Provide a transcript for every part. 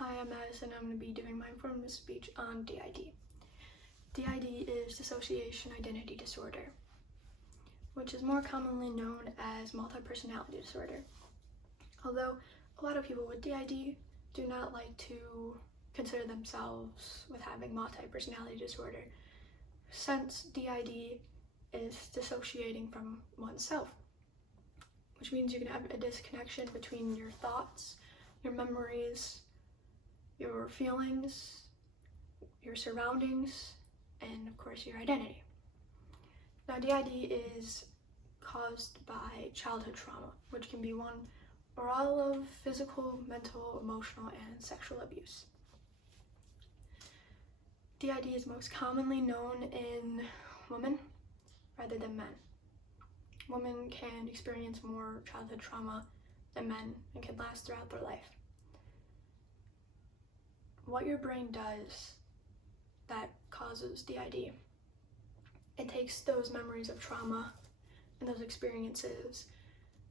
Hi, I'm Madison. I'm going to be doing my informative speech on D.I.D. D.I.D. is dissociation identity disorder, which is more commonly known as multi-personality disorder. Although a lot of people with D.I.D. do not like to consider themselves with having multi-personality disorder, since D.I.D. is dissociating from oneself, which means you can have a disconnection between your thoughts, your memories, your feelings, your surroundings, and of course your identity. Now, D.I.D. is caused by childhood trauma, which can be one or all of physical, mental, emotional, and sexual abuse. D.I.D. is most commonly known in women rather than men. Women can experience more childhood trauma than men and can last throughout their life. What your brain does that causes D.I.D., it takes those memories of trauma and those experiences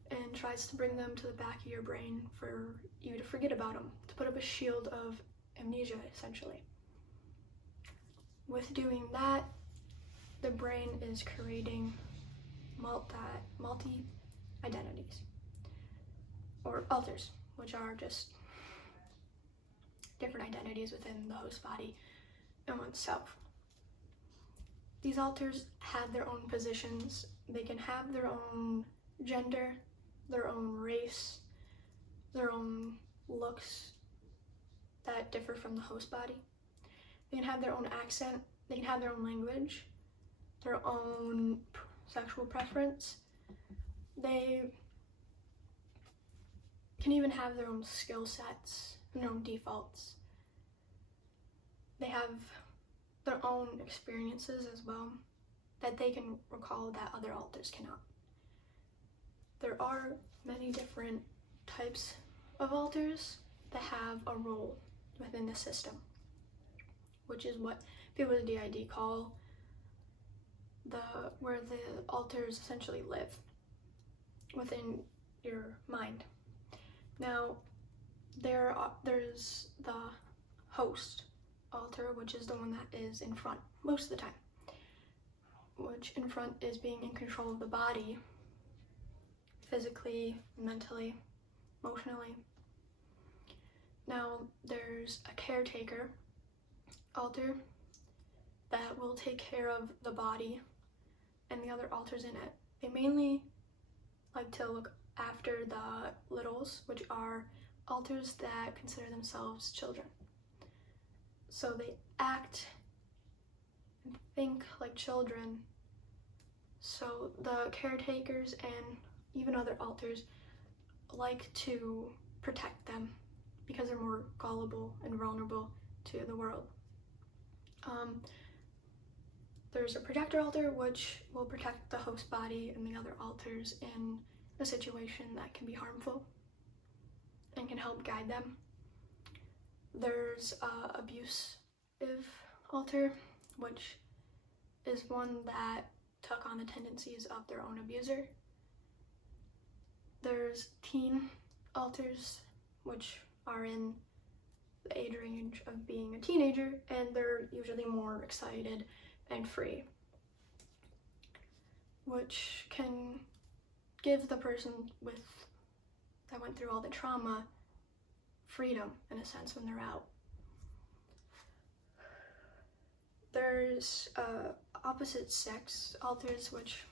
and tries to bring them to the back of your brain for you to forget about them, to put up a shield of amnesia, essentially. With doing that, the brain is creating multi-identities, or alters, which are just different identities within the host body and oneself. These alters have their own positions. They can have their own gender, their own race, their own looks that differ from the host body. They can have their own accent, they can have their own language, their own sexual preference. They can even have their own skill sets and their own defaults. They have their own experiences as well that they can recall that other alters cannot. There are many different types of alters that have a role within the system, which is what people with D.I.D. call where the alters essentially live within your mind. Now, there's the host alter, which is the one that is in front most of the time, which in front is being in control of the body, physically, mentally, emotionally. Now, there's a caretaker alter that will take care of the body and the other alters in it. They mainly like to look after the littles, which are alters that consider themselves children. So they act and think like children. So the caretakers and even other alters like to protect them because they're more gullible and vulnerable to the world. There's a protector alter, which will protect the host body and the other alters in a situation that can be harmful and can help guide them. There's abusive alter, which is one that took on the tendencies of their own abuser. There's teen alters, which are in the age range of being a teenager, and they're usually more excited and free, which can give the person that went through all the trauma freedom in a sense when they're out. There's opposite sex alters, which,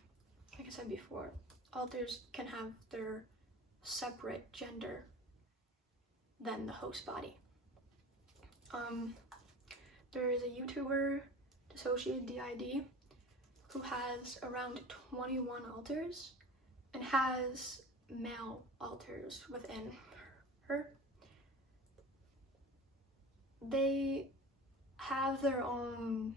like I said before, alters can have their separate gender than the host body. There is a YouTuber, Dissociated D.I.D., who has around 21 alters and has male alters within her. They have their own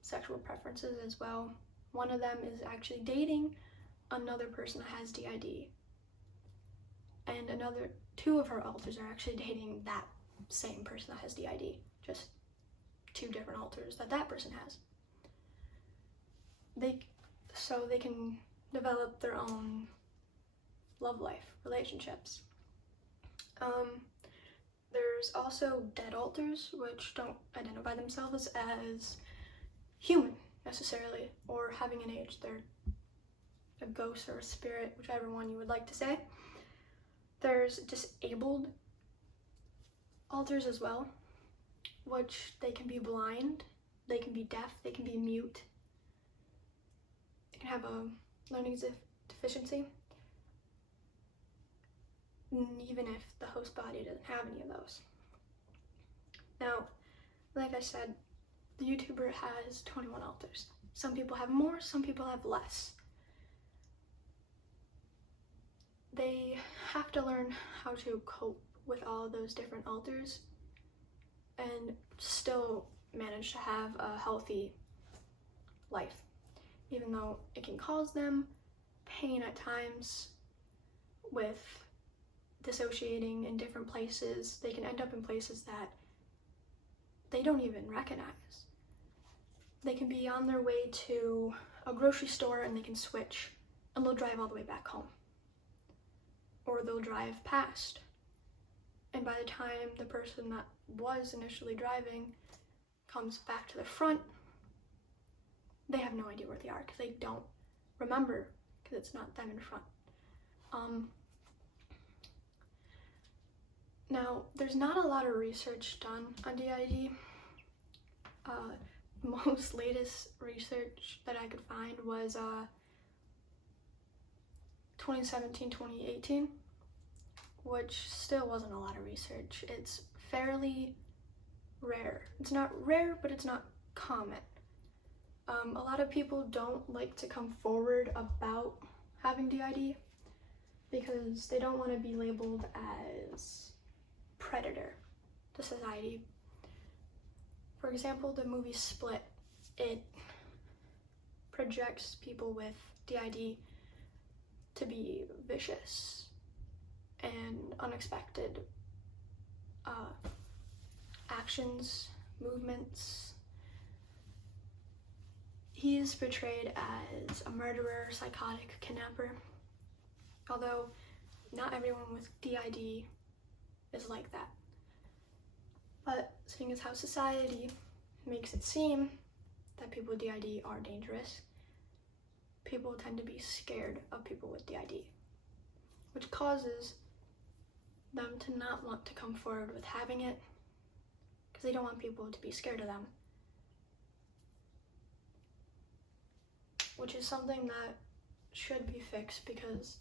sexual preferences as well. One of them is actually dating another person that has D.I.D. And two of her alters are actually dating that same person that has D.I.D. Just two different alters that person has. So they can develop their own love life, relationships. There's also dead alters, which don't identify themselves as human necessarily, or having an age. They're a ghost or a spirit, whichever one you would like to say. There's disabled alters as well, which they can be blind, they can be deaf, they can be mute, they can have a learning deficiency, even if the host body doesn't have any of those. Now, like I said, the YouTuber has 21 alters. Some people have more, some people have less. They have to learn how to cope with all those different alters and still manage to have a healthy life, even though it can cause them pain at times with dissociating in different places. They can end up in places that they don't even recognize. They can be on their way to a grocery store and they can switch and they'll drive all the way back home. Or they'll drive past. And by the time the person that was initially driving comes back to the front, they have no idea where they are because they don't remember because it's not them in front. Now, there's not a lot of research done on D.I.D. Most latest research that I could find was 2017-2018, which still wasn't a lot of research. It's fairly rare. It's not rare, but it's not common. A lot of people don't like to come forward about having D.I.D. because they don't want to be labeled as predator to society. For example, the movie Split, it projects people with D.I.D. to be vicious and unexpected actions, movements. He is portrayed as a murderer, psychotic, kidnapper, although not everyone with D.I.D. is like that. But seeing as how society makes it seem that people with D.I.D. are dangerous, people tend to be scared of people with D.I.D., which causes them to not want to come forward with having it because they don't want people to be scared of them, which is something that should be fixed because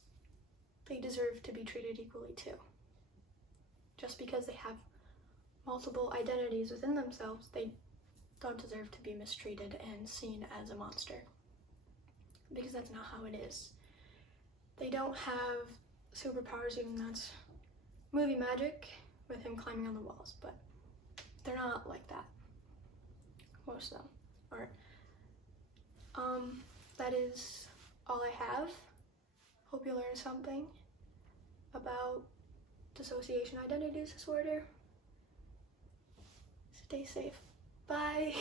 they deserve to be treated equally too. Just because they have multiple identities within themselves, they don't deserve to be mistreated and seen as a monster, because that's not how it is. They don't have superpowers, even that's movie magic with him climbing on the walls, but they're not like that. Most of them aren't. That is all I have. Hope you learned something about dissociation identity disorder. Stay safe. Bye.